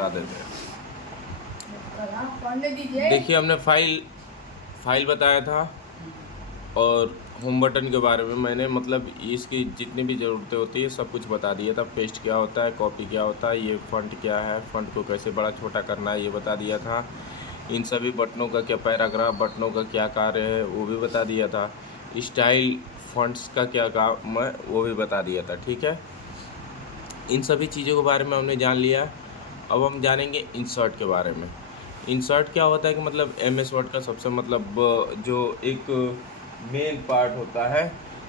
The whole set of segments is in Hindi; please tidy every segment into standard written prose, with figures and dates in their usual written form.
बता देते हैं। पढ़ने दीजिए। देखिए हमने फाइल बताया था और होम बटन के बारे में मैंने मतलब इसकी जितनी भी ज़रूरतें होती है सब कुछ बता दिया था। पेस्ट क्या होता है, कॉपी क्या होता है, ये फ़ॉन्ट क्या है, फ़ॉन्ट को कैसे बड़ा छोटा करना है ये बता दिया था। इन सभी बटनों का क्या पैराग्राफ बटनों का क्या कार्य है वो भी बता दिया था। स्टाइल फ़ॉन्ट्स का क्या काम है वो भी बता दिया था। ठीक है, इन सभी चीज़ों के बारे में हमने जान लिया। अब हम जानेंगे इंसर्ट के बारे में। इंसर्ट क्या होता है कि मतलब एमएस वर्ड का सबसे मतलब जो एक मेन पार्ट होता है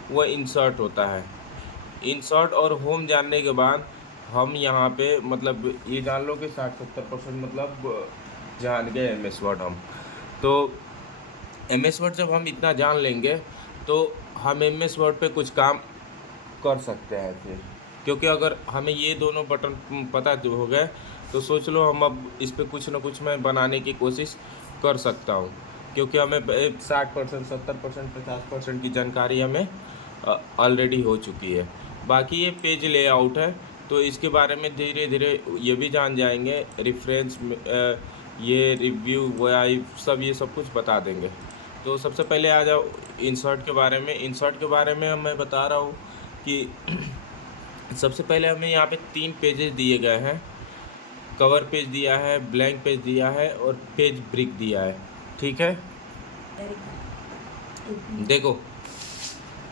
वो इंसर्ट होता है। इंसर्ट और होम जानने के बाद हम यहाँ पे मतलब ये जान लो कि 60-70% मतलब जान गए एमएस वर्ड हम। तो एमएस वर्ड जब हम इतना जान लेंगे तो हम एमएस वर्ड पे कुछ काम कर सकते हैं फिर, क्योंकि अगर हमें ये दोनों बटन पता जो हो गए तो सोच लो हम अब इस पे कुछ ना कुछ मैं बनाने की कोशिश कर सकता हूँ, क्योंकि हमें 60%, 70%, 50% की जानकारी हमें ऑलरेडी हो चुकी है। बाकी ये पेज लेआउट है तो इसके बारे में धीरे धीरे ये भी जान जाएंगे। रेफरेंस ये रिव्यू वाइव सब ये सब कुछ बता देंगे। तो सबसे पहले आ जाओ इंसर्ट के बारे में। इंसर्ट के बारे में मैं बता रहा हूँ कि सबसे पहले हमें यहाँ पे 3 पेजेस दिए गए हैं। कवर पेज दिया है, ब्लैंक पेज दिया है और पेज ब्रिक दिया है। ठीक है, देखो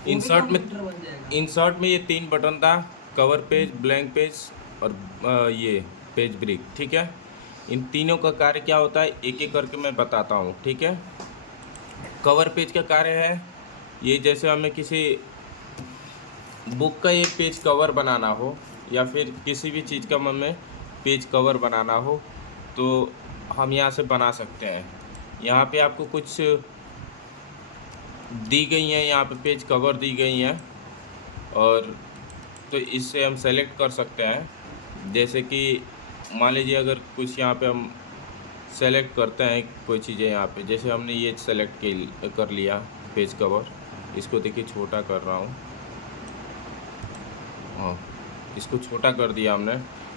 इंसर्ट में ये 3 बटन था, कवर पेज, ब्लैंक पेज और ये पेज ब्रिक। ठीक है, इन तीनों का कार्य क्या होता है एक एक करके मैं बताता हूँ। ठीक है, कवर पेज का कार्य है ये जैसे हमें किसी बुक का ये पेज कवर बनाना हो या फिर किसी भी चीज़ का हमें पेज कवर बनाना हो तो हम यहाँ से बना सकते हैं। यहाँ पे आपको कुछ दी गई हैं, यहाँ पे पेज कवर दी गई हैं और तो इससे हम सेलेक्ट कर सकते हैं। जैसे कि मान लीजिए अगर कुछ यहाँ पे हम सेलेक्ट करते हैं कोई चीज़ें यहाँ पे, जैसे हमने ये सेलेक्ट कर लिया पेज कवर, इसको देखिए छोटा कर रहा हूँ। हाँ, इसको छोटा कर दिया हमने।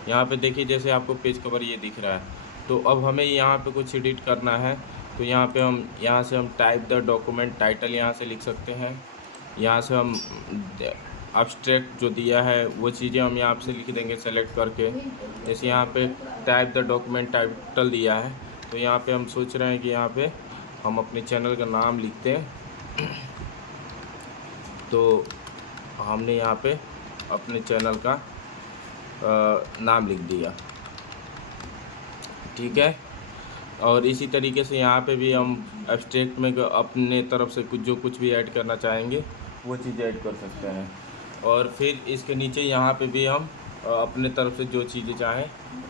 यहाँ पे देखिए जैसे आपको पेज कवर ये दिख रहा है, तो अब हमें यहाँ पे कुछ एडिट करना है तो यहाँ पे हम यहाँ से हम टाइप द डॉक्यूमेंट टाइटल यहाँ से लिख सकते हैं। यहाँ से हम अब्स्ट्रैक्ट जो दिया है वो चीज़ें हम यहाँ से लिख देंगे सेलेक्ट करके। जैसे यहाँ पे टाइप द डॉक्यूमेंट टाइटल दिया है तो यहाँ पे हम सोच रहे हैं कि यहाँ पे हम अपने चैनल का नाम लिखते हैं। तो हमने यहाँ पे अपने चैनल का नाम लिख दिया। ठीक है, और इसी तरीके से यहाँ पे भी हम एब्स्ट्रैक्ट में अपने तरफ से कुछ भी ऐड करना चाहेंगे वो चीज़ ऐड कर सकते हैं। और फिर इसके नीचे यहाँ पे भी हम अपने तरफ से जो चीज़ें चाहें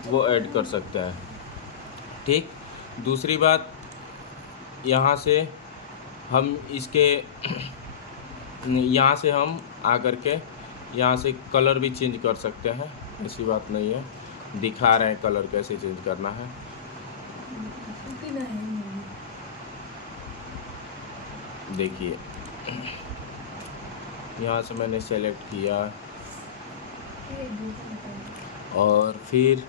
वो ऐड कर सकते हैं। ठीक, दूसरी बात यहाँ से हम इसके यहाँ से हम आकर के यहाँ से कलर भी चेंज कर सकते हैं, ऐसी बात नहीं है। दिखा रहे हैं कलर कैसे चेंज करना है। देखिए यहाँ से मैंने सेलेक्ट किया और फिर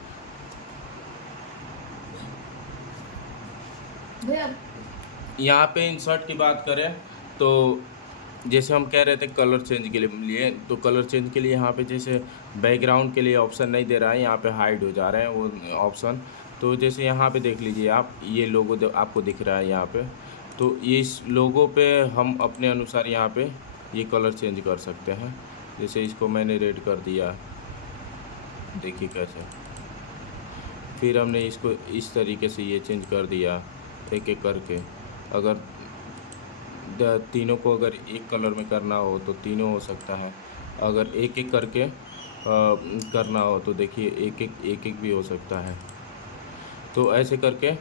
यहाँ पे इंसर्ट की बात करें तो जैसे हम कह रहे थे कलर चेंज के लिए, तो कलर चेंज के लिए यहाँ पे जैसे बैकग्राउंड के लिए ऑप्शन नहीं दे रहा है, यहाँ पे हाइड हो जा रहे हैं वो ऑप्शन। तो जैसे यहाँ पे देख लीजिए आप, ये लोगो आपको दिख रहा है यहाँ पे, तो इस लोगो पे हम अपने अनुसार यहाँ पे ये कलर चेंज कर सकते हैं। जैसे इसको मैंने रेड कर दिया, देखिए कैसे। फिर हमने इसको इस तरीके से ये चेंज कर दिया एक एक करके। अगर तीनों को अगर एक कलर में करना हो तो तीनों हो सकता है, अगर एक एक करके करना हो तो देखिए एक एक भी हो सकता है। तो ऐसे करके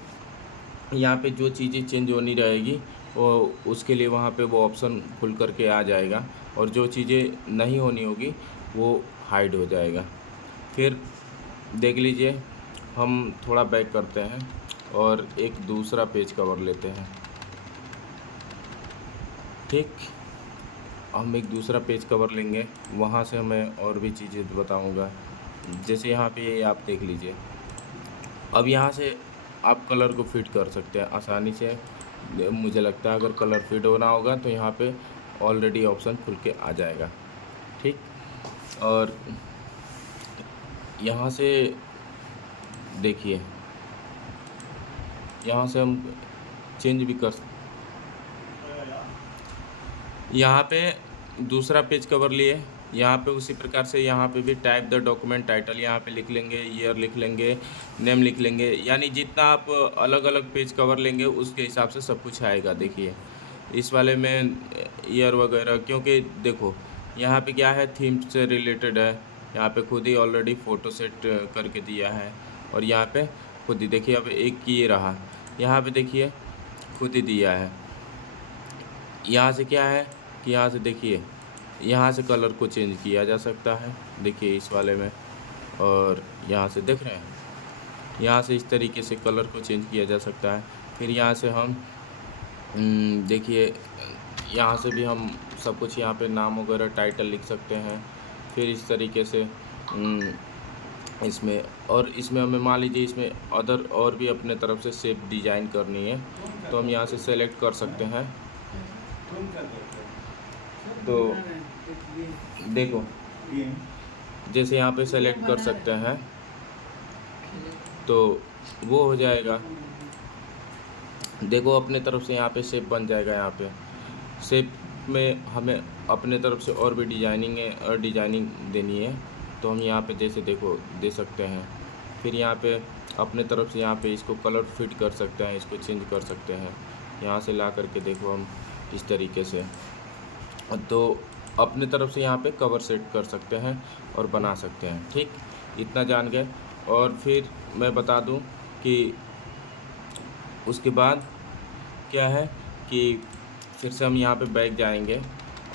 यहाँ पे जो चीज़ें चेंज होनी रहेगी वो उसके लिए वहाँ पे वो ऑप्शन खुल करके आ जाएगा और जो चीज़ें नहीं होनी होगी वो हाइड हो जाएगा। फिर देख लीजिए हम थोड़ा बैक करते हैं और एक दूसरा पेज कवर लेते हैं। ठीक, हम एक दूसरा पेज कवर लेंगे, वहाँ से मैं और भी चीज़ें बताऊँगा। जैसे यहाँ पे आप देख लीजिए, अब यहाँ से आप कलर को फिट कर सकते हैं आसानी से। मुझे लगता है अगर कलर फिट होना होगा तो यहाँ पे ऑलरेडी ऑप्शन खुल के आ जाएगा, ठीक। और यहाँ से देखिए, यहाँ से हम चेंज भी कर, यहाँ पे दूसरा पेज कवर लिए, यहाँ पे उसी प्रकार से यहाँ पे भी टाइप द डॉक्यूमेंट टाइटल यहाँ पे लिख लेंगे, ईयर लिख लेंगे, नेम लिख लेंगे, यानी जितना आप अलग अलग पेज कवर लेंगे उसके हिसाब से सब कुछ आएगा। देखिए इस वाले में ईयर वगैरह, क्योंकि देखो यहाँ पे क्या है, थीम से रिलेटेड है, यहाँ पे खुद ही ऑलरेडी फ़ोटो सेट करके दिया है। और यहाँ पे खुद ही देखिए, अब एक ये रहा, यहाँ पे देखिए खुद ही दिया है। यहाँ से क्या है कि यहाँ से देखिए, यहाँ से कलर को चेंज किया जा सकता है, देखिए इस वाले में। और यहाँ से देख रहे हैं, यहाँ से इस तरीके से कलर को चेंज किया जा सकता है। फिर यहाँ से हम देखिए, यहाँ से भी हम सब कुछ यहाँ पे नाम वगैरह टाइटल लिख सकते हैं। फिर इस तरीके से इसमें, और इसमें हमें मान लीजिए इसमें अदर और भी अपने तरफ से शेप डिज़ाइन करनी है तो हम यहाँ से सेलेक्ट कर सकते हैं। तो देखो जैसे यहाँ पे सेलेक्ट कर सकते हैं तो वो हो जाएगा। देखो अपने तरफ से यहाँ पे शेप बन जाएगा। यहाँ पे शेप में हमें अपने तरफ से और भी डिजाइनिंग देनी है तो हम यहाँ पे जैसे देखो दे सकते हैं। फिर यहाँ पे अपने तरफ से यहाँ पे इसको कलर फिट कर सकते हैं, इसको चेंज कर सकते हैं। यहाँ से ला करके देखो हम इस तरीके से, तो अपने तरफ से यहाँ पे कवर सेट कर सकते हैं और बना सकते हैं, ठीक। इतना जान गए। और फिर मैं बता दूं कि उसके बाद क्या है कि फिर से हम यहाँ पे बैक जाएंगे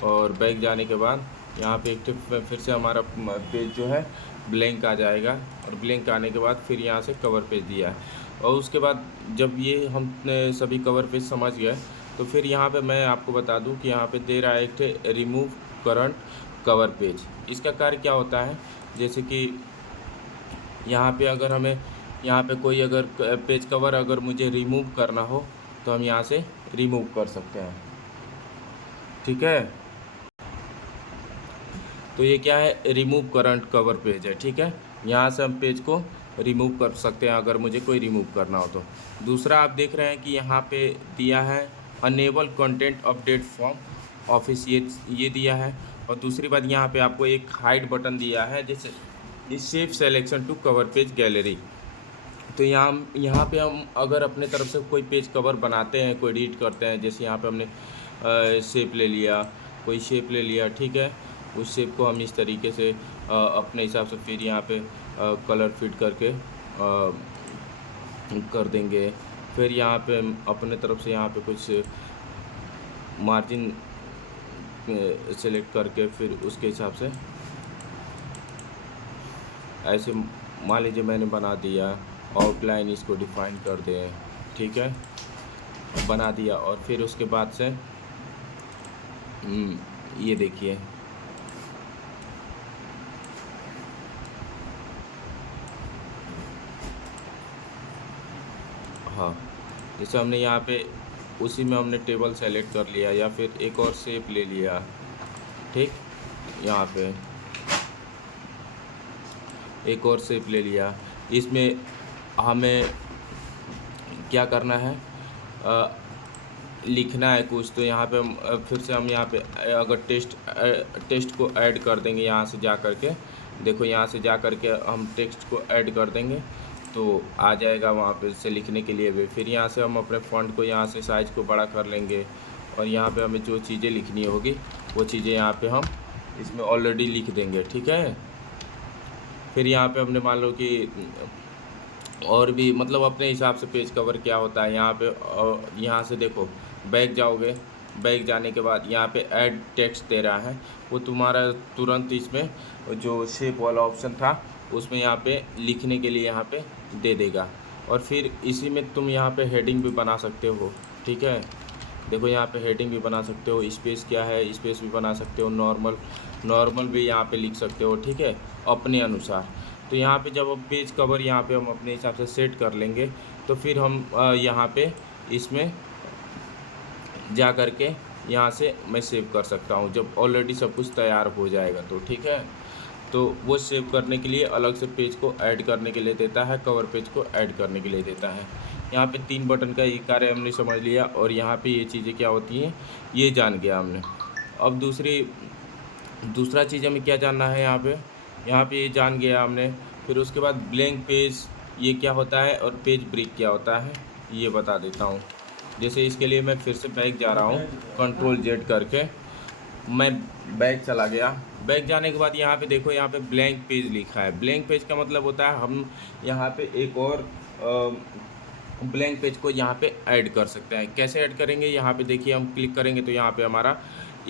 और बैक जाने के बाद यहाँ पे एक फिर से हमारा पेज जो है ब्लैंक आ जाएगा। और ब्लैंक आने के बाद फिर यहाँ से कवर पेज दिया है। और उसके बाद जब ये हमने सभी कवर पेज समझ गए तो फिर यहाँ पे मैं आपको बता दूं कि यहाँ पे दे रहा है एक रिमूव करंट कवर पेज। इसका कार्य क्या होता है, जैसे कि यहाँ पे अगर हमें यहाँ पे कोई अगर पेज कवर अगर मुझे रिमूव करना हो तो हम यहाँ से रिमूव कर सकते हैं, ठीक है। तो ये क्या है, रिमूव करंट कवर पेज है, ठीक है। यहाँ से हम पेज को रिमूव कर सकते हैं अगर मुझे कोई रिमूव करना हो तो। दूसरा आप देख रहे हैं कि यहाँ पे दिया है enable content update from office, ये दिया है। और दूसरी बात यहाँ पे आपको एक हाइड बटन दिया है, जैसे save selection to cover page gallery. तो यहाँ पे हम अगर अपने तरफ से कोई पेज कवर बनाते हैं, कोई एडिट करते हैं, जैसे यहाँ पे हमने शेप ले लिया, कोई शेप ले लिया, ठीक है। उस शेप को हम इस तरीके से अपने हिसाब से फिर यहाँ पे कलर फिट करके कर देंगे। फिर यहाँ पे अपने तरफ से यहाँ पे कुछ मार्जिन सेलेक्ट करके फिर उसके हिसाब से ऐसे मान लीजिए मैंने बना दिया, आउटलाइन इसको डिफाइन कर दें, ठीक है, बना दिया। और फिर उसके बाद से ये देखिए हाँ, जैसे हमने यहाँ पे उसी में हमने टेबल सेलेक्ट कर लिया या फिर एक और शेप ले लिया, ठीक। यहाँ पे एक और शेप ले लिया। इसमें हमें क्या करना है, लिखना है कुछ, तो यहाँ पे हम फिर से हम यहाँ पे अगर टेक्स्ट को ऐड कर देंगे, यहाँ से जा कर के देखो, यहाँ से जा कर के हम टेक्स्ट को ऐड कर देंगे तो आ जाएगा वहाँ पे से लिखने के लिए भी। फिर यहाँ से हम अपने फ़ॉन्ट को यहाँ से साइज़ को बड़ा कर लेंगे और यहाँ पे हमें जो चीज़ें लिखनी होगी वो चीज़ें यहाँ पे हम इसमें ऑलरेडी लिख देंगे, ठीक है। फिर यहाँ पे हमने मान लो कि और भी मतलब अपने हिसाब से पेज कवर क्या होता है, यहाँ पे यहाँ से देखो बैक जाओगे, बैक जाने के बाद यहाँ पे ऐड टेक्स्ट दे रहा है, वो तुम्हारा तुरंत इसमें जो शेप वाला ऑप्शन था उसमें यहाँ पे लिखने के लिए यहाँ पे दे देगा। और फिर इसी में तुम यहाँ पे हेडिंग भी बना सकते हो, ठीक है। देखो यहाँ पे हेडिंग भी बना सकते हो, स्पेस क्या है स्पेस भी बना सकते हो, नॉर्मल भी यहाँ पे लिख सकते हो, ठीक है, अपने अनुसार। तो यहाँ पे जब पेज कवर यहाँ पे हम अपने हिसाब से सेट कर लेंगे तो फिर हम यहाँ पे इसमें जा कर के यहाँ से मैं सेव कर सकता हूँ जब ऑलरेडी सब कुछ तैयार हो जाएगा तो ठीक है। तो वो सेव करने के लिए अलग से पेज को ऐड करने के लिए देता है, कवर पेज को ऐड करने के लिए देता है। यहाँ पे 3 बटन का ये कार्य हमने समझ लिया और यहाँ पे ये चीज़ें क्या होती हैं ये जान गया हमने। अब दूसरा चीज़ हमें क्या जानना है यहाँ पे ये जान गया हमने। फिर उसके बाद ब्लैंक पेज ये क्या होता है और पेज ब्रेक क्या होता है ये बता देता हूँ। जैसे इसके लिए मैं फिर से बैक जा रहा हूँ, Ctrl Z करके मैं बैक चला गया। बैक जाने के बाद यहाँ पे देखो, यहाँ पे ब्लैंक पेज लिखा है। ब्लैंक पेज का मतलब होता है हम यहाँ पे एक और ब्लैंक पेज को यहाँ पे ऐड कर सकते हैं। कैसे ऐड करेंगे, यहाँ पे देखिए हम क्लिक करेंगे तो यहाँ पे हमारा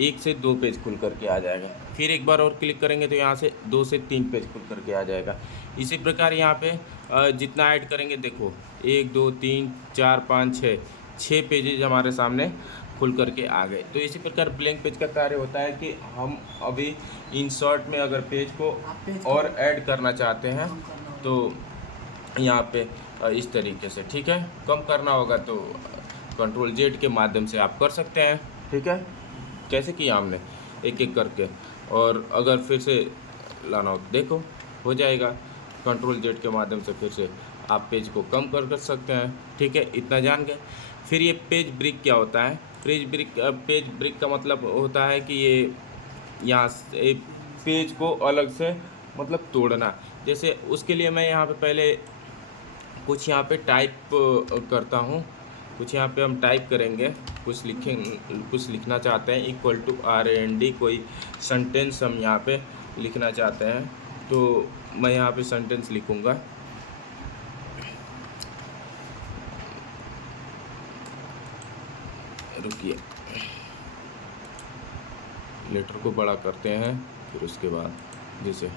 1 से 2 पेज खुल करके आ जाएगा। फिर एक बार और क्लिक करेंगे तो यहाँ से 2 से 3 पेज खुल करके आ जाएगा। इसी प्रकार यहाँ पे जितना ऐड करेंगे देखो 1 2 3 4 5 6 पेजेज हमारे सामने खुल करके आ गए। तो इसी प्रकार ब्लैंक पेज का कार्य होता है कि हम अभी इंसर्ट में अगर पेज को और ऐड करना चाहते हैं तो यहाँ पे इस तरीके से, ठीक है। कम करना होगा तो Ctrl Z के माध्यम से आप कर सकते हैं, ठीक है। कैसे किया हमने एक एक करके, और अगर फिर से लाना हो तो देखो हो जाएगा। Ctrl Z के माध्यम से फिर से आप पेज को कम कर सकते हैं, ठीक है। इतना जान गए। फिर ये पेज ब्रेक क्या होता है। पेज ब्रेक का मतलब होता है कि ये यहाँ से पेज को अलग से मतलब तोड़ना। जैसे उसके लिए मैं यहाँ पे पहले कुछ यहाँ पे टाइप करता हूँ। कुछ यहाँ पे हम टाइप करेंगे, कुछ लिखना चाहते हैं =RAND, कोई सेंटेंस हम यहाँ पे लिखना चाहते हैं तो मैं यहाँ पे सेंटेंस लिखूँगा। रुकिए, लेटर को बड़ा करते हैं। फिर उसके बाद जैसे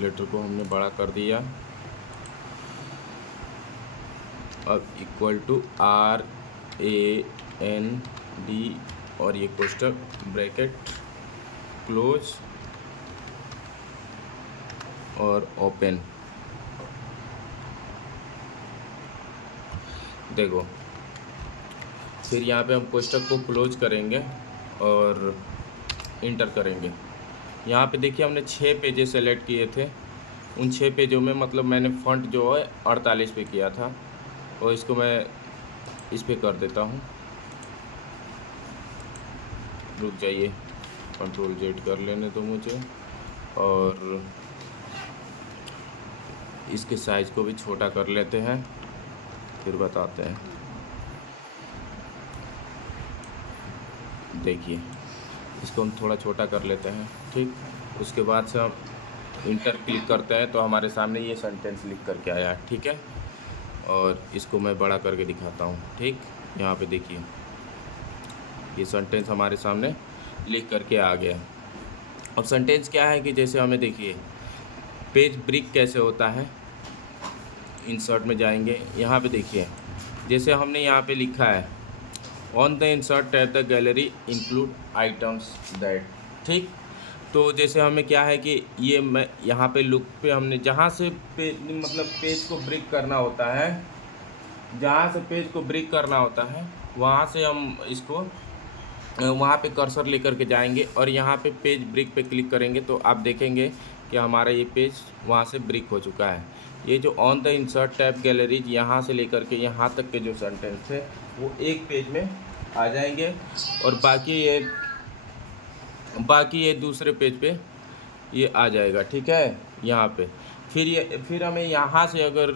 लेटर को हमने बड़ा कर दिया। अब =RAND और ये कोष्टक ब्रैकेट क्लोज और ओपन। देखो फिर यहाँ पे हम कोष्टक को क्लोज करेंगे और इंटर करेंगे। यहाँ पे देखिए हमने 6 पेजेस सेलेक्ट किए थे। उन 6 पेजों में मतलब मैंने फ़ॉन्ट जो है 48 पे किया था और इसको मैं इस पे कर देता हूँ। रुक जाइए, Ctrl Z कर लेने तो मुझे, और इसके साइज़ को भी छोटा कर लेते हैं फिर बताते हैं। देखिए इसको हम थोड़ा छोटा कर लेते हैं, ठीक। उसके बाद से हम इंटर क्लिक करते हैं तो हमारे सामने ये सेंटेंस लिख करके आया है, ठीक है। और इसको मैं बड़ा करके दिखाता हूँ, ठीक। यहाँ पे देखिए ये सेंटेंस हमारे सामने लिख करके आ गया। अब सेंटेंस क्या है कि जैसे हमें देखिए पेज ब्रेक कैसे होता है। इंसर्ट में जाएंगे, यहाँ पे देखिए जैसे हमने यहाँ पे लिखा है on the insert tab the gallery include items that, ठीक। तो जैसे हमें क्या है कि ये मैं यहाँ पे लुक पे हमने जहाँ से मतलब पेज को ब्रेक करना होता है, जहाँ से पेज को ब्रेक करना होता है वहाँ से हम इसको वहाँ पे कर्सर लेकर के जाएंगे और यहाँ पे पेज ब्रेक पे क्लिक करेंगे तो आप देखेंगे कि हमारा ये पेज वहाँ से ब्रेक हो चुका है। ये जो on the insert tab gallery यहाँ से लेकर के यहाँ तक के जो सेंटेंस थे वो एक पेज में आ जाएंगे और बाकी ये दूसरे पेज पे ये आ जाएगा, ठीक है। यहाँ पे फिर हमें यहाँ से अगर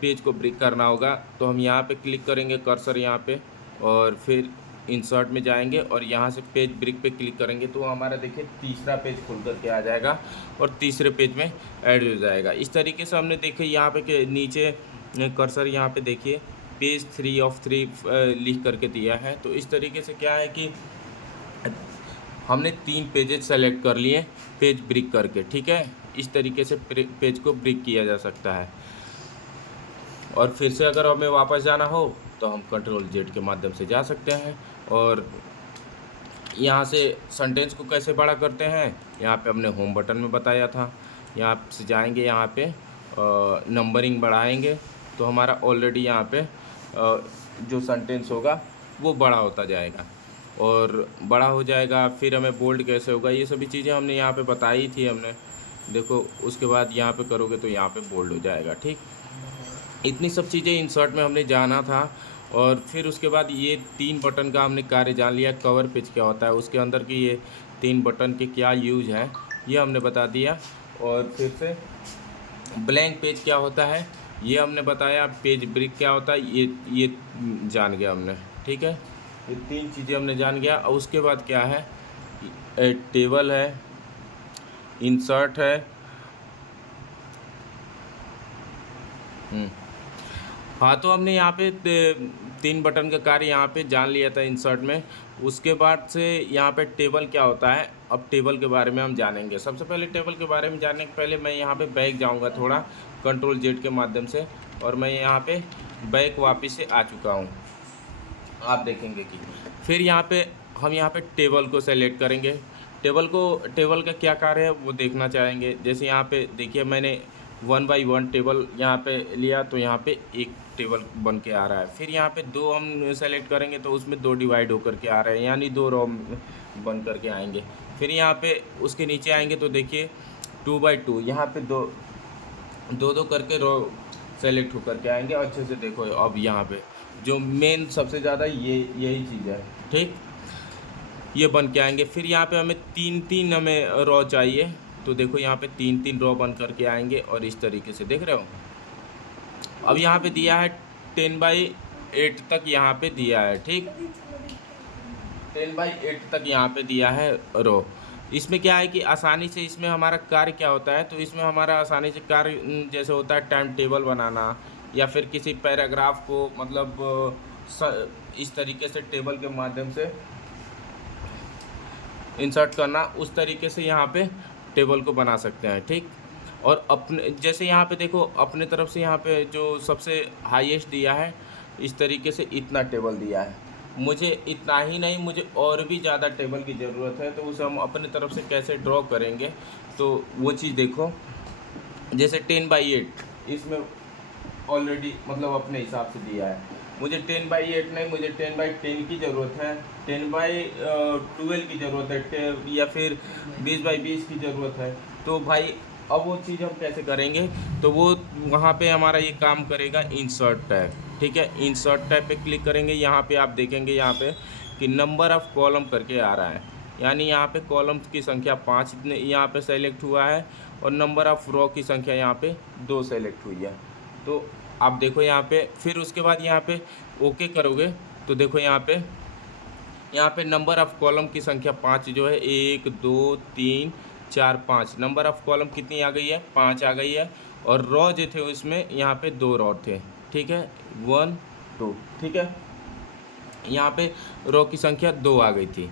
पेज को ब्रेक करना होगा तो हम यहाँ पे क्लिक करेंगे कर्सर यहाँ पे और फिर इंसर्ट में जाएंगे और यहाँ से पेज ब्रेक पे क्लिक करेंगे तो हमारा देखिए तीसरा पेज खुल करके आ जाएगा और तीसरे पेज में ऐड हो जाएगा। इस तरीके से हमने देखिए यहाँ पे के नीचे कर्सर यहाँ पे देखिए पेज 3 of 3 लिख करके दिया है। तो इस तरीके से क्या है कि हमने 3 पेजेस सेलेक्ट कर लिए पेज ब्रेक करके, ठीक है। इस तरीके से पेज को ब्रेक किया जा सकता है। और फिर से अगर हमें वापस जाना हो तो हम कंट्रोल जेड के माध्यम से जा सकते हैं। और यहाँ से सेंटेंस को कैसे बड़ा करते हैं, यहाँ पे हमने होम बटन में बताया था। यहाँ से जाएंगे, यहाँ पे नंबरिंग बढ़ाएंगे तो हमारा ऑलरेडी यहाँ पे जो सेंटेंस होगा वो बड़ा होता जाएगा और बड़ा हो जाएगा। फिर हमें बोल्ड कैसे होगा, ये सभी चीज़ें हमने यहाँ पे बताई थी हमने। देखो उसके बाद यहाँ पे करोगे तो यहाँ पे बोल्ड हो जाएगा। ठीक, इतनी सब चीज़ें इंसर्ट में हमने जाना था। और फिर उसके बाद ये 3 बटन का हमने कार्य जान लिया। कवर पेज क्या होता है, उसके अंदर की ये 3 बटन के क्या यूज है ये हमने बता दिया। और फिर से ब्लैंक पेज क्या होता है ये हमने बताया। पेज ब्रेक क्या होता है ये जान गया हमने। ठीक है, ये 3 चीज़ें हमने जान गया। और उसके बाद क्या है, टेबल है, इंसर्ट है, हाँ। तो हमने यहाँ पे 3 बटन का कार्य यहाँ पे जान लिया था इंसर्ट में। उसके बाद से यहाँ पे टेबल क्या होता है, अब टेबल के बारे में हम जानेंगे। सबसे पहले टेबल के बारे में जानने के पहले मैं यहाँ पे बैक जाऊँगा थोड़ा कंट्रोल जेड के माध्यम से, और मैं यहाँ पे बैक वापस से आ चुका हूँ। आप देखेंगे कि फिर यहाँ पे हम यहाँ पे टेबल को सेलेक्ट करेंगे। टेबल का क्या कार्य है वो देखना चाहेंगे। जैसे यहाँ पे देखिए मैंने 1 बाई 1 टेबल यहाँ पे लिया तो यहाँ पे एक टेबल बन के आ रहा है। फिर यहाँ पे 2 हम सेलेक्ट करेंगे तो उसमें 2 डिवाइड होकर के आ रहे हैं, यानी 2 रो बन करके आएंगे। फिर यहाँ पे उसके नीचे आएंगे तो देखिए 2 बाई 2 यहाँ पे दो करके रो सेलेक्ट होकर के आएंगे। अच्छे से देखो, अब यहाँ पे जो मेन सबसे ज़्यादा यही चीज़ है। ठीक, ये बन के आएंगे। फिर यहाँ पे हमें 3 हमें रो चाहिए तो देखो यहाँ पे 3 रो बन करके आएंगे और इस तरीके से देख रहे हो। अब यहाँ पे दिया है 10 बाई 8 तक यहाँ पे दिया है। ठीक, 10 बाई 8 तक यहाँ पे दिया है रो। इसमें क्या है कि आसानी से इसमें हमारा कार्य क्या होता है, तो इसमें हमारा आसानी से कार्य जैसे होता है टाइम टेबल बनाना या फिर किसी पैराग्राफ को मतलब इस तरीके से टेबल के माध्यम से इंसर्ट करना, उस तरीके से यहाँ पे टेबल को बना सकते हैं। ठीक, और अपने जैसे यहाँ पे देखो अपने तरफ से यहाँ पे जो सबसे हाईएस्ट दिया है इस तरीके से इतना टेबल दिया है। मुझे इतना ही नहीं, मुझे और भी ज़्यादा टेबल की ज़रूरत है, तो उसे हम अपने तरफ से कैसे ड्रॉ करेंगे तो वो चीज़ देखो। जैसे 10 बाई 8 इसमें ऑलरेडी मतलब अपने हिसाब से दिया है। मुझे 10 बाई 8 नहीं, मुझे 10 बाई 10 की ज़रूरत है, 10 बाई 12 की ज़रूरत है, या फिर 20 बाई 20 की ज़रूरत है। तो भाई अब वो चीज़ हम कैसे करेंगे, तो वो वहाँ पे हमारा ये काम करेगा इंसर्ट टैब। ठीक है, इंसर्ट टैब पे क्लिक करेंगे। यहाँ पे आप देखेंगे यहाँ पे कि नंबर ऑफ़ कॉलम करके आ रहा है, यानी यहाँ पे कॉलम्स की संख्या 5 इतने यहाँ पे सेलेक्ट हुआ है और नंबर ऑफ़ रो की संख्या यहाँ पे 2 सेलेक्ट हुई है। तो आप देखो यहाँ पे, फिर उसके बाद यहाँ पे ओके करोगे तो देखो यहाँ पे नंबर ऑफ़ कॉलम की संख्या 5 जो है 1 2 3 4 5 नंबर ऑफ़ कॉलम कितनी आ गई है, 5 आ गई है। और रो जो थे उसमें यहाँ पे 2 रो थे। ठीक है, 1 2। ठीक है, यहाँ पे रो की संख्या 2 आ गई थी।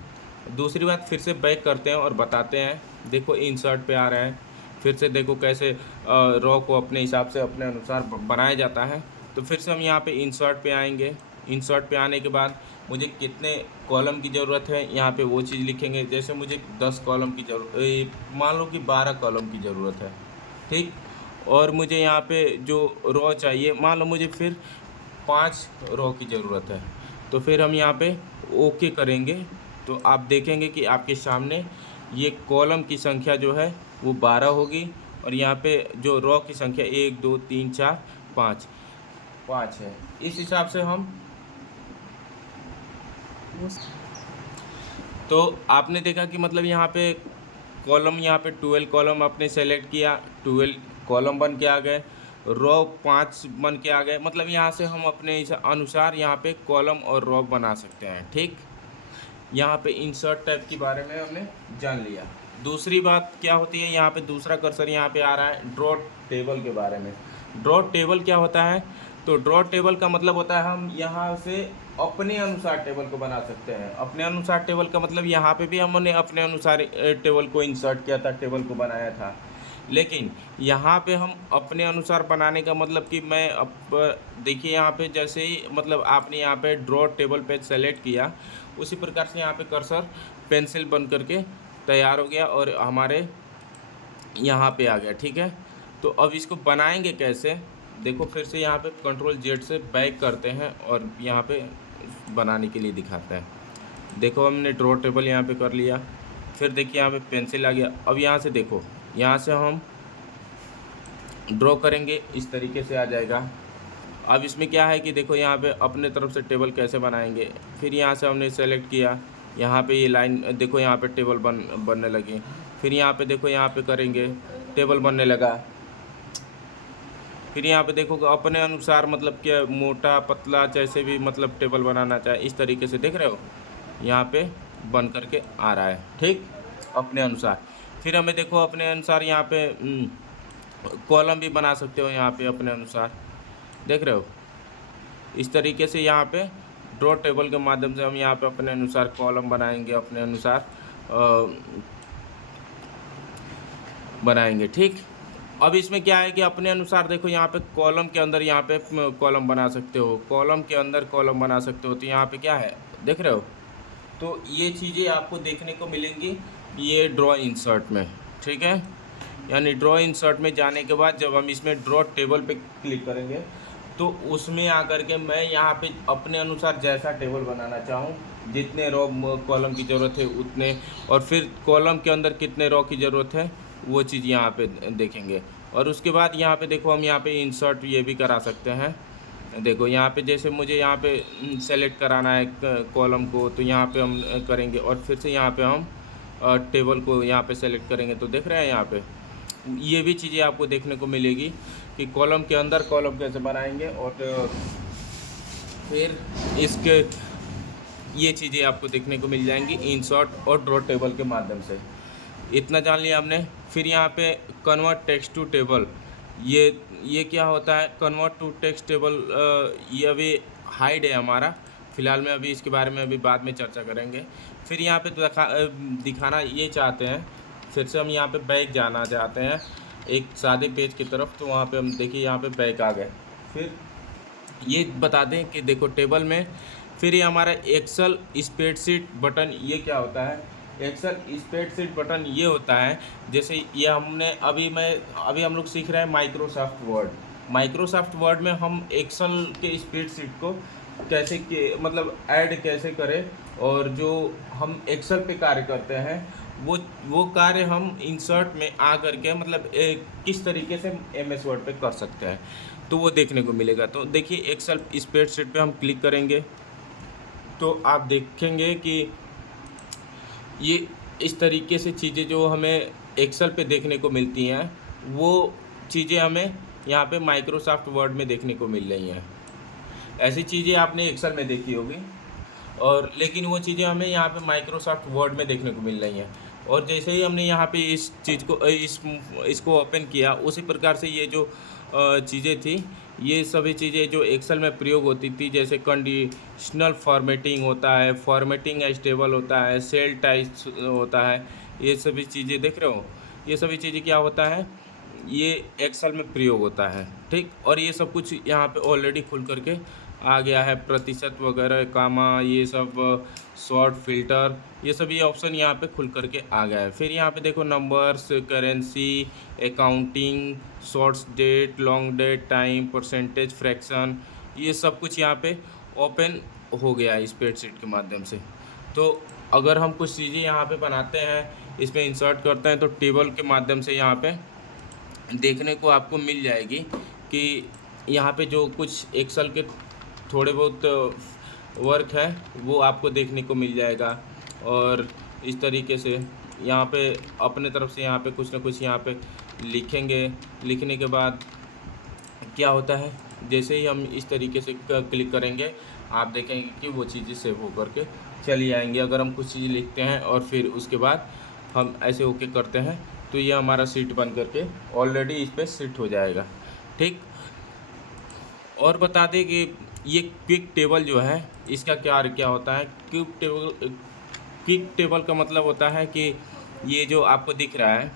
दूसरी बात फिर से बैक करते हैं और बताते हैं। देखो इंसर्ट पे आ रहे हैं, फिर से देखो कैसे रो को अपने हिसाब से अपने अनुसार बनाया जाता है। तो फिर से हम यहाँ पे इंसर्ट पे आएंगे। इंसर्ट पे आने के बाद मुझे कितने कॉलम की ज़रूरत है यहाँ पे वो चीज़ लिखेंगे। जैसे मुझे 10 कॉलम की ज़रूरत, मान लो कि 12 कॉलम की ज़रूरत है। ठीक, और मुझे यहाँ पे जो रो चाहिए, मान लो मुझे फिर 5 रो की ज़रूरत है, तो फिर हम यहाँ पे ओके करेंगे। तो आप देखेंगे कि आपके सामने ये कॉलम की संख्या जो है वो 12 होगी और यहाँ पे जो रो की संख्या 1 2 3 4 5 है। इस हिसाब से हम, तो आपने देखा कि मतलब यहाँ पे कॉलम, यहाँ पे 12 कॉलम आपने सेलेक्ट किया, 12 कॉलम बन के आ गए, रो 5 बन के आ गए। मतलब यहाँ से हम अपने अनुसार यहाँ पे कॉलम और रो बना सकते हैं। ठीक, यहाँ पे इंसर्ट टैब के बारे में हमने जान लिया। दूसरी बात क्या होती है, यहाँ पे दूसरा कर्सर यहाँ पे आ रहा है ड्रॉ टेबल के बारे में। ड्रॉ टेबल क्या होता है, तो ड्रॉ टेबल का मतलब होता है हम यहाँ से अपने अनुसार टेबल को बना सकते हैं। अपने अनुसार टेबल का मतलब यहाँ पे भी हमने अपने अनुसार टेबल को इंसर्ट किया था, टेबल को बनाया था। लेकिन यहाँ पे हम अपने अनुसार बनाने का मतलब कि मैं अब देखिए यहाँ पे जैसे ही मतलब आपने यहाँ पे ड्रॉ टेबल पे सेलेक्ट किया, उसी प्रकार से यहाँ पे कर्सर पेंसिल बन करके तैयार हो गया और हमारे यहाँ पे आ गया। ठीक है, तो अब इसको बनाएंगे कैसे, देखो फिर से यहाँ पे कंट्रोल जेड से बैक करते हैं और यहाँ पे बनाने के लिए दिखाते हैं। देखो हमने ड्रॉ टेबल यहाँ पे कर लिया, फिर देखिए यहाँ पे पेंसिल आ गया। अब यहाँ से देखो, यहाँ से हम ड्रॉ करेंगे, इस तरीके से आ जाएगा। अब इसमें क्या है कि देखो यहाँ पे अपने तरफ से टेबल कैसे बनाएंगे, फिर यहाँ से हमने सेलेक्ट किया, यहाँ पे ये लाइन देखो यहाँ पे टेबल बनने लगी। फिर यहाँ पे देखो यहाँ पे करेंगे, टेबल बनने लगा। फिर यहाँ पे देखो अपने अनुसार मतलब क्या मोटा पतला जैसे भी मतलब टेबल बनाना चाहे, इस तरीके से देख रहे हो यहाँ पे बन करके आ रहा है। ठीक, अपने अनुसार। फिर हमें देखो अपने अनुसार यहाँ पे कॉलम भी बना सकते हो यहाँ पे अपने अनुसार, देख रहे हो। इस तरीके से यहाँ पे ड्रॉ टेबल के माध्यम से हम यहाँ पे अपने अनुसार कॉलम बनाएंगे, अपने अनुसार बनाएंगे। ठीक, अब इसमें क्या है कि अपने अनुसार देखो यहाँ पे कॉलम के अंदर यहाँ पे कॉलम बना सकते हो, कॉलम के अंदर कॉलम बना सकते हो। तो यहाँ पे क्या है देख रहे हो, तो ये चीज़ें आपको देखने को मिलेंगी ये ड्रॉ इंसर्ट में। ठीक है, यानी ड्रॉ इंसर्ट में जाने के बाद जब हम इसमें ड्रॉ टेबल पे क्लिक करेंगे तो उसमें आकर के मैं यहाँ पे अपने अनुसार जैसा टेबल बनाना चाहूँ, जितने रो कॉलम की ज़रूरत है उतने, और फिर कॉलम के अंदर कितने रो की ज़रूरत है वो चीज़ यहाँ पे देखेंगे। और उसके बाद यहाँ पे देखो हम यहाँ पे इंसर्ट ये भी करा सकते हैं। देखो यहाँ पे जैसे मुझे यहाँ पे सेलेक्ट कराना है कॉलम को, तो यहाँ पे हम करेंगे और फिर से यहाँ पे हम टेबल को यहाँ पे सेलेक्ट करेंगे। तो देख रहे हैं यहाँ पे ये भी चीज़ें आपको देखने को मिलेगी कि कॉलम के अंदर कॉलम कैसे बनाएंगे, और फिर इसके ये चीज़ें आपको देखने को मिल जाएंगी इंसर्ट और ड्रॉ टेबल के माध्यम से। इतना जान लिया हमने। फिर यहाँ पे कन्वर्ट टेक्स्ट टू टेबल, ये क्या होता है कन्वर्ट टू टेक्स्ट टेबल, ये अभी हाइड है हमारा फ़िलहाल में, अभी इसके बारे में अभी बाद में चर्चा करेंगे। फिर यहाँ पे दिखाना ये चाहते हैं, फिर से हम यहाँ पे बैक जाना चाहते हैं एक सादे पेज की तरफ, तो वहाँ पे हम देखिए यहाँ पे बैक आ गए। फिर ये बता दें कि देखो टेबल में फिर ये हमारा एक्सेल स्प्रेडशीट बटन, ये क्या होता है एक्सेल स्प्रेडशीट बटन, ये होता है जैसे ये हमने अभी हम लोग सीख रहे हैं माइक्रोसॉफ्ट वर्ड। माइक्रोसॉफ्ट वर्ड में हम एक्सेल के स्प्रेडशीट को कैसे मतलब ऐड कैसे करें, और जो हम एक्सेल पे कार्य करते हैं वो कार्य हम इंसर्ट में आ करके मतलब किस तरीके से एमएस वर्ड पे कर सकते हैं, तो वो देखने को मिलेगा। तो देखिए एक्सेल स्प्रेडशीट पे हम क्लिक करेंगे तो आप देखेंगे कि ये इस तरीके से चीज़ें जो हमें एक्सेल पे देखने को मिलती हैं वो चीज़ें हमें यहाँ पे माइक्रोसॉफ्ट वर्ड में देखने को मिल रही हैं। ऐसी चीज़ें आपने एक्सेल में देखी होगी, और लेकिन वो चीज़ें हमें यहाँ पे माइक्रोसॉफ्ट वर्ड में देखने को मिल रही हैं। और जैसे ही हमने यहाँ पे इस चीज़ को इसको ओपन किया, उसी प्रकार से ये जो चीज़ें थी, ये सभी चीज़ें जो एक्सेल में प्रयोग होती थी, जैसे कंडीशनल फॉर्मेटिंग होता है, फॉर्मेटिंग स्टेबल होता है, सेल टाइप्स होता है, ये सभी चीज़ें देख रहे हो, ये सभी चीज़ें क्या होता है ये एक्सेल में प्रयोग होता है। ठीक, और ये सब कुछ यहाँ पे ऑलरेडी खुल करके आ गया है, प्रतिशत वगैरह कामा, ये सब शॉर्ट फिल्टर, ये सभी ऑप्शन यहाँ पे खुल करके आ गया है। फिर यहाँ पे देखो numbers, currency, accounting, shorts date, long date, time, percentage, fraction, ये सब कुछ यहाँ पे ओपन हो गया है स्प्रेडशीट के माध्यम से। तो अगर हम कुछ चीज़ें यहाँ पे बनाते हैं, इसमें इंसर्ट करते हैं, तो टेबल के माध्यम से यहाँ पे देखने को आपको मिल जाएगी कि यहाँ पे जो कुछ एक्सेल के थोड़े बहुत वर्क है वो आपको देखने को मिल जाएगा। और इस तरीके से यहाँ पे अपने तरफ से यहाँ पे कुछ ना कुछ यहाँ पे लिखेंगे। लिखने के बाद क्या होता है, जैसे ही हम इस तरीके से क्लिक करेंगे आप देखेंगे कि वो चीज़ें सेव हो करके चली आएंगी। अगर हम कुछ चीज़ें लिखते हैं और फिर उसके बाद हम ऐसे ओके करते हैं तो ये हमारा सीट बन करके ऑलरेडी इस पर सीट हो जाएगा। ठीक, और बता दें कि ये क्विक टेबल जो है इसका क्या होता है। क्विक टेबल का मतलब होता है कि ये जो आपको दिख रहा है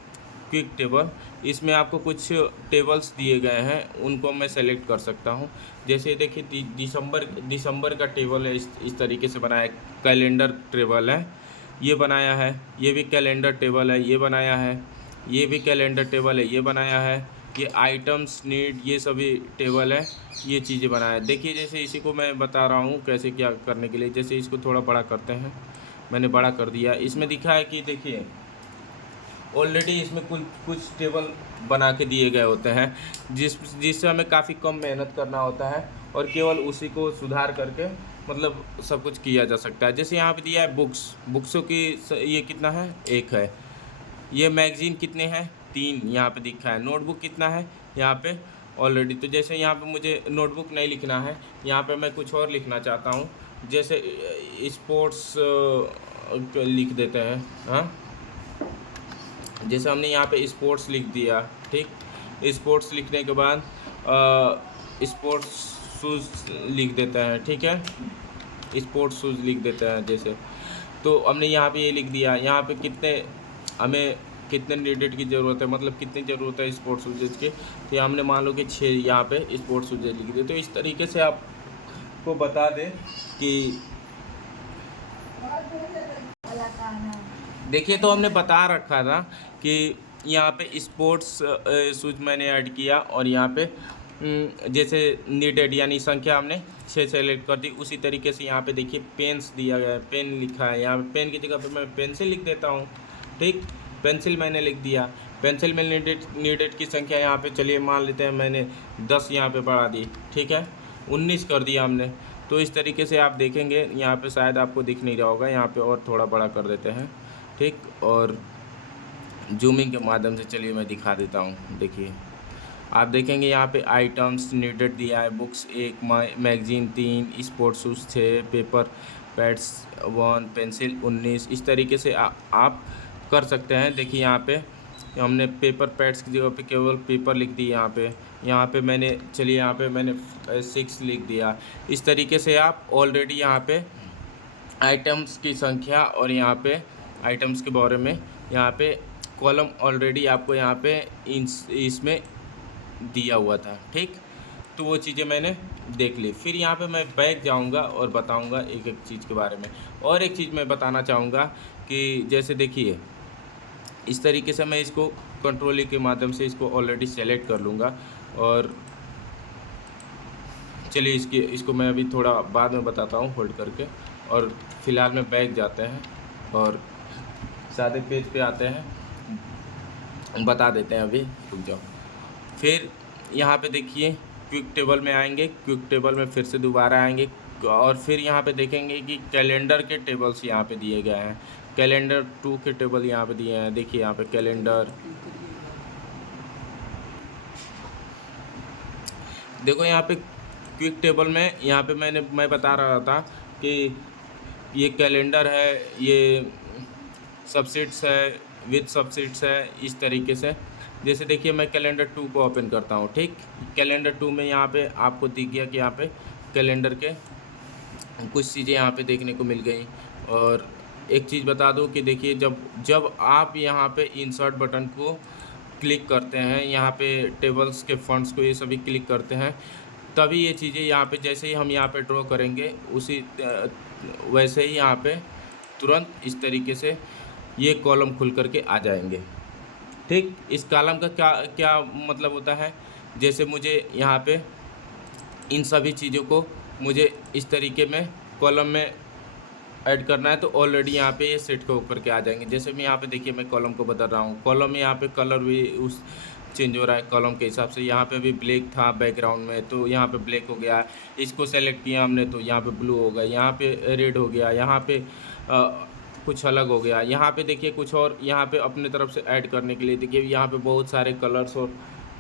क्विक टेबल, इसमें आपको कुछ टेबल्स दिए गए हैं, उनको मैं सेलेक्ट कर सकता हूँ। जैसे देखिए दिसंबर का टेबल है, इस तरीके से बनाया है। कैलेंडर टेबल है, ये बनाया है। ये भी कैलेंडर टेबल है, ये बनाया है। ये भी कैलेंडर टेबल है, ये बनाया है। ये आइटम्स नीड, ये सभी टेबल है, ये चीज़ें बनाया है। देखिए जैसे इसी को मैं बता रहा हूँ कैसे क्या करने के लिए। जैसे इसको थोड़ा बड़ा करते हैं, मैंने बड़ा कर दिया। इसमें दिखा है कि देखिए ऑलरेडी इसमें कुछ कुछ टेबल बना के दिए गए होते हैं, जिससे हमें काफ़ी कम मेहनत करना होता है और केवल उसी को सुधार करके मतलब सब कुछ किया जा सकता है। जैसे यहाँ पे दिया है बुक्सों की ये कितना है, 1 है। ये मैगज़ीन कितने हैं, 3 यहाँ पे दिखा है। नोटबुक कितना है यहाँ पे ऑलरेडी। तो जैसे यहाँ पे मुझे नोटबुक नहीं लिखना है, यहाँ पे मैं कुछ और लिखना चाहता हूँ। जैसे स्पोर्ट्स लिख देते हैं। हाँ, जैसे हमने यहाँ पे स्पोर्ट्स लिख दिया, ठीक। स्पोर्ट्स लिखने के बाद स्पोर्ट्स शूज़ लिख देता है, ठीक है। स्पोर्ट्स शूज़ लिख देता है जैसे। तो हमने यहाँ पे ये लिख दिया। यहाँ पे हमें कितने नीडेड की ज़रूरत है, मतलब कितनी ज़रूरत है स्पोर्ट्स शूज़ की। तो हमने मान लो कि 6 यहाँ पे स्पोर्ट्स शूज़ लिख दिए। तो इस तरीके से आपको बता दें कि देखिए, तो हमने बता रखा था कि यहाँ पे स्पोर्ट्स शूज़ मैंने ऐड किया और यहाँ पे जैसे नीडेड यानी संख्या हमने 6 सेलेक्ट कर दी। उसी तरीके से यहाँ पे देखिए पेन्स दिया गया है, पेन लिखा है। यहाँ पे पेन की जगह पे मैं पेंसिल लिख देता हूँ, ठीक। पेंसिल मैंने लिख दिया। पेंसिल में नीडेड की संख्या यहाँ पे चलिए मान लेते हैं मैंने 10 यहाँ पे बढ़ा दी, ठीक है। 19 कर दिया हमने। तो इस तरीके से आप देखेंगे, यहाँ पे शायद आपको दिख नहीं रहा होगा, यहाँ पे और थोड़ा बड़ा कर देते हैं, ठीक। और जूमिंग के माध्यम से चलिए मैं दिखा देता हूँ। देखिए आप देखेंगे यहाँ पे आइटम्स नीडेड दिया है, books 1, magazine 3, sports shoes 6, paper pads 1, pencil 19। इस तरीके से आप कर सकते हैं। देखिए यहाँ पे हमने पेपर पैड्स की जगह पे केवल पेपर लिख दी। यहाँ पे मैंने चलिए यहाँ पे मैंने 6 लिख दिया। इस तरीके से आप ऑलरेडी यहाँ पे आइटम्स की संख्या और यहाँ पे आइटम्स के बारे में यहाँ पे कॉलम ऑलरेडी आपको यहाँ पे इसमें दिया हुआ था, ठीक। तो वो चीज़ें मैंने देख ली। फिर यहाँ पे मैं बैक जाऊँगा और बताऊँगा एक एक चीज़ के बारे में। और एक चीज़ मैं बताना चाहूँगा कि जैसे देखिए इस तरीके से मैं इसको कंट्रोल के माध्यम से इसको ऑलरेडी सेलेक्ट कर लूँगा। और चलिए इसको मैं अभी थोड़ा बाद में बताता हूँ होल्ड करके। और फ़िलहाल में बैक जाते हैं और सादे पेज पे आते हैं, बता देते हैं। अभी रुक जाओ। फिर यहाँ पे देखिए क्विक टेबल में आएंगे, क्विक टेबल में फिर से दोबारा आएंगे और फिर यहाँ पे देखेंगे कि कैलेंडर के टेबल्स यहाँ पे दिए गए हैं। कैलेंडर 2 के टेबल यहाँ पे दिए हैं। देखिए यहाँ पे कैलेंडर, देखो यहाँ पे क्विक टेबल में यहाँ पे मैं बता रहा था कि ये कैलेंडर है, ये सबसेट्स है, विद सबसेट्स है, इस तरीके से। जैसे देखिए मैं कैलेंडर 2 को ओपन करता हूँ, ठीक। कैलेंडर 2 में यहाँ पे आपको दिख गया कि यहाँ पे कैलेंडर के कुछ चीज़ें यहाँ पे देखने को मिल गई। और एक चीज़ बता दूँ कि देखिए जब आप यहाँ पे इंसर्ट बटन को क्लिक करते हैं, यहाँ पे टेबल्स के फंड्स को ये सभी क्लिक करते हैं, तभी ये चीज़ें यहाँ पे जैसे ही हम यहाँ पे ड्रॉ करेंगे उसी वैसे ही यहाँ पे तुरंत इस तरीके से ये कॉलम खुल करके आ जाएंगे, ठीक। इस कॉलम का क्या क्या मतलब होता है, जैसे मुझे यहाँ पे इन सभी चीज़ों को मुझे इस तरीके में कॉलम में ऐड करना है तो ऑलरेडी यहाँ पे ये सेट होकर के आ जाएंगे। जैसे मैं यहाँ पे देखिए मैं कॉलम को बदल रहा हूँ, कॉलम में यहाँ पे कलर भी उस चेंज हो रहा है कॉलम के हिसाब से। यहाँ पे अभी ब्लैक था बैकग्राउंड में तो यहाँ पे ब्लैक हो गया, इसको सेलेक्ट किया हमने तो यहाँ पे ब्लू हो गया, यहाँ पे रेड हो गया, यहाँ पे कुछ अलग हो गया। यहाँ पे देखिए कुछ और यहाँ पे अपने तरफ से ऐड करने के लिए देखिए यहाँ पे बहुत सारे कलर्स और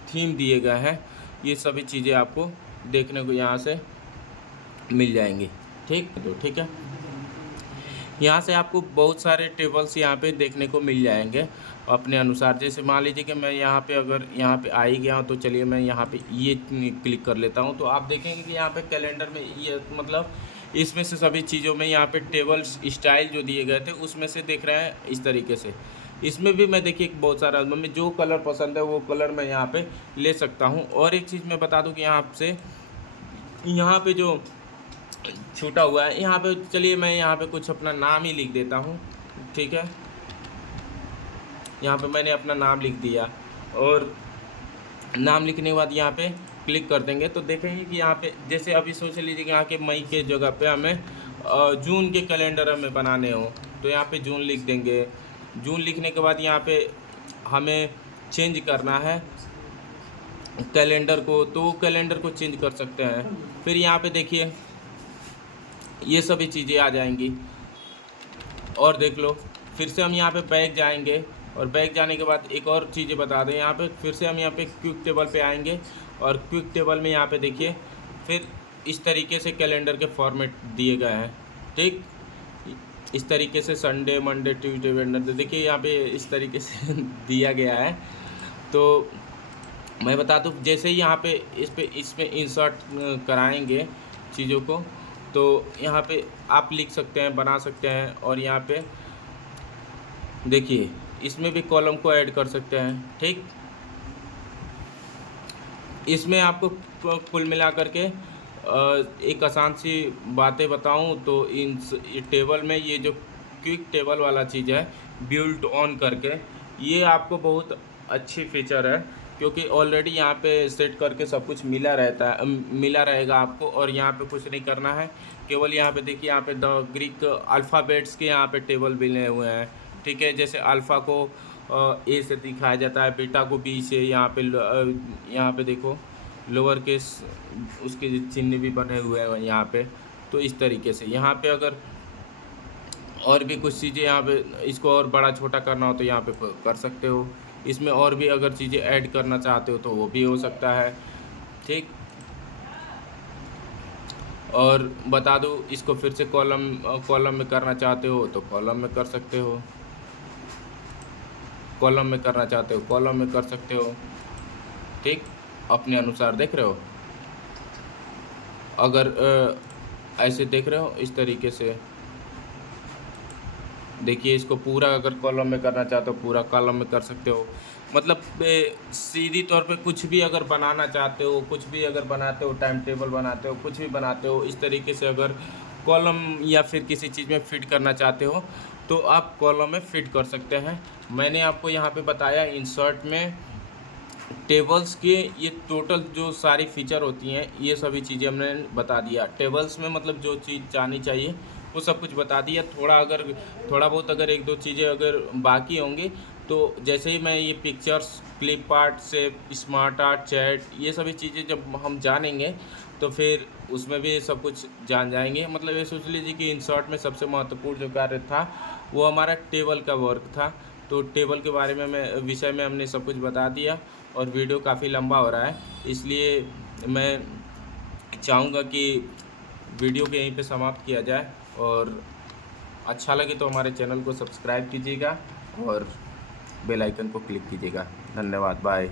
थीम दिए गए हैं। ये सभी चीज़ें आपको देखने को यहाँ से मिल जाएंगी, ठीक। तो ठीक है, यहाँ से आपको बहुत सारे टेबल्स यहाँ पे देखने को मिल जाएंगे अपने अनुसार। जैसे मान लीजिए कि मैं यहाँ पे अगर यहाँ पे आ ही गया हूँ तो चलिए मैं यहाँ पे ये क्लिक कर लेता हूँ। तो आप देखेंगे कि यहाँ पे कैलेंडर में ये मतलब इसमें से सभी चीज़ों में यहाँ पे टेबल स्टाइल जो दिए गए थे उसमें से देख रहे हैं इस तरीके से। इसमें भी मैं देखिए बहुत सारा मैं जो कलर पसंद है वो कलर मैं यहाँ पे ले सकता हूँ। और एक चीज़ मैं बता दूँ कि यहाँ पे जो छूटा हुआ है यहाँ पे, चलिए मैं यहाँ पे कुछ अपना नाम ही लिख देता हूँ, ठीक है। यहाँ पे मैंने अपना नाम लिख दिया और नाम लिखने के बाद यहाँ पे क्लिक कर देंगे तो देखेंगे कि यहाँ पे जैसे अभी सोच लीजिए कि यहाँ के मई के जगह पे हमें जून के कैलेंडर हमें बनाने हो तो यहाँ पे जून लिख देंगे। जून लिखने के बाद यहाँ पे हमें चेंज करना है कैलेंडर को, तो कैलेंडर को चेंज कर सकते हैं। फिर यहाँ पे देखिए ये सभी चीज़ें आ जाएंगी। और देख लो, फिर से हम यहाँ पे बैक जाएंगे और बैक जाने के बाद एक और चीज़ें बता दें, यहाँ पे फिर से हम यहाँ पे क्विक टेबल पे आएंगे और क्विक टेबल में यहाँ पे देखिए फिर इस तरीके से कैलेंडर के फॉर्मेट दिए गए हैं, ठीक। इस तरीके से संडे, मंडे, ट्यूसडे, वेडनेसडे, देखिए यहाँ पे इस तरीके से दिया गया है। तो मैं बता दूँ जैसे ही यहाँ पे इसमें इंसर्ट कराएंगे चीज़ों को तो यहाँ पे आप लिख सकते हैं, बना सकते हैं। और यहाँ पे देखिए इसमें भी कॉलम को ऐड कर सकते हैं, ठीक। इसमें आपको कुल मिला करके एक आसान सी बातें बताऊं तो इन टेबल में ये जो क्विक टेबल वाला चीज़ है बिल्ट ऑन करके, ये आपको बहुत अच्छी फीचर है क्योंकि ऑलरेडी यहाँ पे सेट करके सब कुछ मिला रहता है, मिला रहेगा आपको। और यहाँ पे कुछ नहीं करना है, केवल यहाँ पे देखिए यहाँ पे द ग्रीक अल्फ़ाबेट्स के यहाँ पे टेबल बने हुए हैं, ठीक है। जैसे अल्फ़ा को ए से दिखाया जाता है, बीटा को बी से, यहाँ पे देखो लोअर केस उसके चिन्ह भी बने हुए हैं यहाँ पे। तो इस तरीके से यहाँ पे अगर और भी कुछ चीज़ें यहाँ पे इसको और बड़ा छोटा करना हो तो यहाँ पे कर सकते हो। इसमें और भी अगर चीज़ें ऐड करना चाहते हो तो वो भी हो सकता है, ठीक। और बता दूँ इसको फिर से कॉलम में करना चाहते हो तो कॉलम में कर सकते हो, कॉलम में करना चाहते हो कॉलम में कर सकते हो, ठीक। अपने अनुसार देख रहे हो, अगर ऐसे देख रहे हो इस तरीके से देखिए इसको पूरा अगर कॉलम में करना चाहते हो पूरा कॉलम में कर सकते हो। मतलब सीधी तौर पे कुछ भी अगर बनाना चाहते हो, कुछ भी अगर बनाते हो, टाइम टेबल बनाते हो, कुछ भी बनाते हो, इस तरीके से अगर कॉलम या फिर किसी चीज़ में फिट करना चाहते हो तो आप कॉलम में फिट कर सकते हैं। मैंने आपको यहाँ पे बताया इंसर्ट में टेबल्स के ये टोटल जो सारी फीचर होती हैं ये सभी चीज़ें हमने बता दिया। टेबल्स में मतलब जो चीज़ जाननी चाहिए वो सब कुछ बता दिया। थोड़ा बहुत अगर एक दो चीज़ें अगर बाकी होंगी तो जैसे ही मैं ये पिक्चर्स, क्लिप आर्ट से स्मार्ट आर्ट, चैट, ये सभी चीज़ें जब हम जानेंगे तो फिर उसमें भी सब कुछ जान जाएंगे। मतलब ये सोच लीजिए कि इंसर्ट में सबसे महत्वपूर्ण जो कार्य था वो हमारा टेबल का वर्क था। तो टेबल के बारे में विषय में हमने सब कुछ बता दिया और वीडियो काफ़ी लंबा हो रहा है, इसलिए मैं चाहूँगा कि वीडियो को यहीं पे समाप्त किया जाए। और अच्छा लगे तो हमारे चैनल को सब्सक्राइब कीजिएगा और बेल आइकन को क्लिक कीजिएगा। धन्यवाद, बाय।